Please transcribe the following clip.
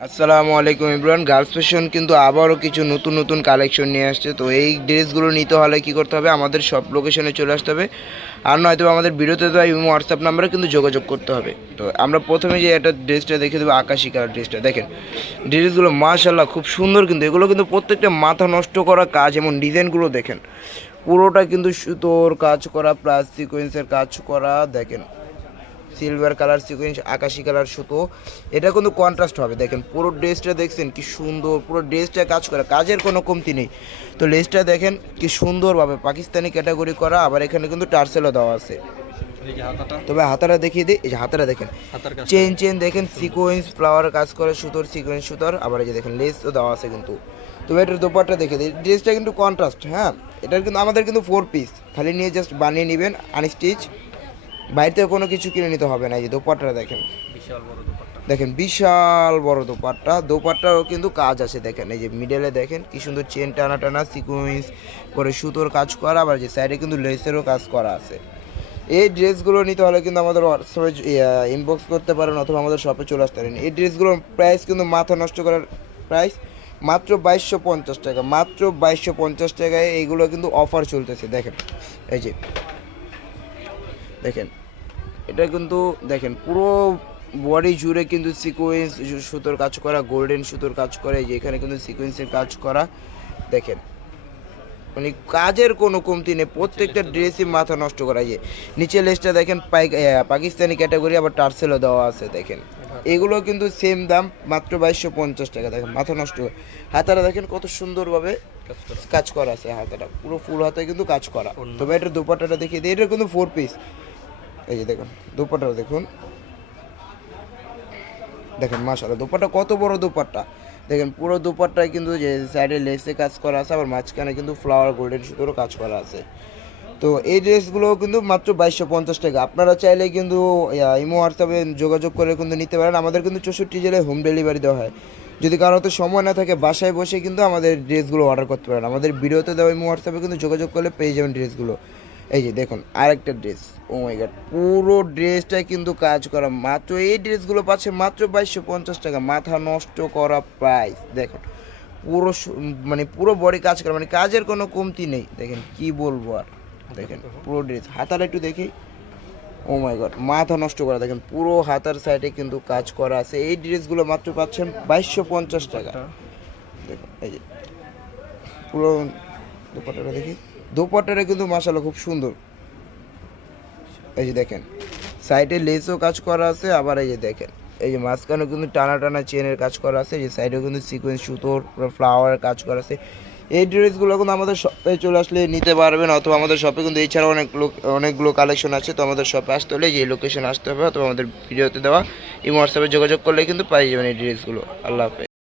আসসালামু আলাইকুম everyone. Girls fashion কিন্তু আবারও কিছু নতুন নতুন কালেকশন নিয়ে আসছে। তো এই ড্রেসগুলো নিতে হলে কী করতে হবে, আমাদের সব লোকেশনে চলে আসতে হবে, আর নয়তো আমাদের ভিডিওতে দেওয়া ইমো হোয়াটসঅ্যাপ নাম্বারে কিন্তু যোগাযোগ করতে হবে। তো আমরা প্রথমে যে একটা ড্রেসটা দেখে দেবো, আকাশি কালার ড্রেসটা দেখেন। ড্রেসগুলো মাশাআল্লাহ খুব সুন্দর, কিন্তু এগুলো কিন্তু প্রত্যেকটা মাথা নষ্ট করা কাজ, এমন ডিজাইনগুলো দেখেন, পুরোটা কিন্তু সুতোর কাজ করা প্লাস সিকোয়েন্সের কাজ করা। দেখেন সিলভার কালার সিকোয়েন্স, আকাশি কালার সুতো, এটা কিন্তু কন্ট্রাস্ট হবে। দেখেন পুরো ড্রেসটা দেখছেন কি সুন্দর, পুরো ড্রেসটা কাজ করা, কাজের কোনো কমতি নেই। তো লেসটা দেখেন কি সুন্দরভাবে পাকিস্তানি ক্যাটাগরি করা, আবার এখানে কিন্তু টার্সেলও দেওয়া আছে। তবে হাতাটা দেখিয়ে দিই, এই যে হাতাটা দেখেন, চেন দেখেন সিকোয়েন্স ফ্লাওয়ার কাজ করে, সুতোর সিকোয়েন্স সুতোর, আবার এই যে দেখেন লেসও দেওয়া আছে কিন্তু। তবে এটার দোপাট্টা দেখে দিই, ড্রেসটা কিন্তু কন্ট্রাস্ট। হ্যাঁ, এটার কিন্তু আমাদের কিন্তু 4 পিস, খালি নিয়ে জাস্ট বানিয়ে নেবেন আনস্টিচ, বাইরে কোনো কিছু কিনে নিতে হবে না। এই যে দোপাট্টা দেখেন, দেখেন বিশাল বড় দোপাট্টা, দোপাট্টাও কিন্তু কাজ আছে। দেখেন এই যে মিডলে দেখেন কি সুন্দর চেন টানা টানা সিকোয়েন্স করে সুতোর কাজ করা, আবার যে সাইডে কিন্তু লেসেরও কাজ করা আছে। এই ড্রেসগুলো নিতে হলে কিন্তু আমাদের হোয়াটসঅ্যাপে ইনবক্স করতে পারেন, অথবা আমাদের শপে চলে আসতে পারেন। এই ড্রেসগুলোর প্রাইস কিন্তু মাথা নষ্ট করার প্রাইস, মাত্র 2250 টাকা, মাত্র 2250 টাকায় এইগুলো কিন্তু অফার চলতেছে। দেখেন এই যে দেখেন, এটা কিন্তু দেখেন পুরো বডি জুড়ে কিন্তু সিকোয়েন্স সুতোর কাজ করা, গোল্ডেন সুতোর কাজ করা, এই যে এখানে কিন্তু সিকোয়েন্সের কাজ করা। দেখেন মানে কাজের কোনো কমতি নেই, প্রত্যেকটা ড্রেসই মাথা নষ্ট করা। যে নিচে লেসটা দেখেন পাকিস্তানি ক্যাটাগরি, আবার টার্সেলও দেওয়া আছে। দেখেন এগুলো কিন্তু সেম দাম, মাত্র 2250 টাকা। দেখেন মাথা নষ্ট। হাতাটা দেখেন কত সুন্দরভাবে কাজ করা আছে, হাতাটা পুরো ফুল হাতে কিন্তু কাজ করা। তবে এটার দুপাট্টাটা দেখিয়ে দিই, এটা কিন্তু 4 পিস। এই যে দেখুন দুপাট্টা দেখুন, দেখেন মাশাআল্লাহ দুপাট্টা কত বড় দুপাট্টা। দেখেন পুরো দুপাট্টায় কিন্তু যে সাইডে লেসে কাজ করা আছে, আবার মাঝখানে কিন্তু ফ্লাওয়ার গোল্ডেন সুতোরও কাজ করা আছে। তো এই ড্রেসগুলো কিন্তু মাত্র 2250 টাকা। আপনারা চাইলে কিন্তু ইমো হোয়াটসঅ্যাপে যোগাযোগ করে কিন্তু নিতে পারেন। আমাদের কিন্তু 64 জেলায় হোম ডেলিভারি দেওয়া হয়। যদি কারো তো সময় না থাকে, বাসায় বসে কিন্তু আমাদের ড্রেসগুলো অর্ডার করতে পারেন। আমাদের ভিডিওতে দেওয়া ইমো হোয়াটসঅ্যাপে কিন্তু যোগাযোগ করলে পেয়ে যাবেন ড্রেসগুলো। এই যে দেখুন আরেকটা ড্রেস, ও মাই গড, পুরো ড্রেসটা কিন্তু কাজ করা, মাত্র এই ড্রেসগুলো পাচ্ছে মাত্র 2250 টাকা, মাথা নষ্ট করা প্রাইস। দেখুন পুরো মানে পুরো বডি কাজ করা, মানে কাজের কোনো কমতি নেই। দেখেন কি বলবো আর, দেখেন পুরো ড্রেস, হাতাটা একটু দেখি, ও মাই গড মাথা নষ্ট করা। দেখেন পুরো হাতার সাইডে কিন্তু কাজ করা আছে। এই ড্রেসগুলো মাত্র পাচ্ছেন 2250 টাকা। দেখুন এই যে পুরো দোপাট্টাটা দেখি, দোপাট্টাটা কিন্তু মাশাআল্লাহ খুব সুন্দর। এই যে দেখেন সাইডে লেসও কাজ করা আছে, আবার এই যে দেখেন এই যে মাঝখানে কিন্তু টানা টানা চেনের কাজ করা আছে, এই যে সাইডেও কিন্তু সিকোয়েন্স সুতোর ফ্লাওয়ারের কাজ করা আছে। এই ড্রেসগুলো কিন্তু আমাদের শপে চলে আসলে নিতে পারবেন, অথবা আমাদের শপে কিন্তু এছাড়াও অনেকগুলো কালেকশন আছে। তো আমাদের শপে আসতে হলে যে লোকেশন আসতে হবে, অথবা আমাদের ভিডিওতে দেওয়া এই হোয়াটসঅ্যাপে যোগাযোগ করলে কিন্তু পাই যাবেন এই ড্রেসগুলো। আল্লাহ হাফেজ।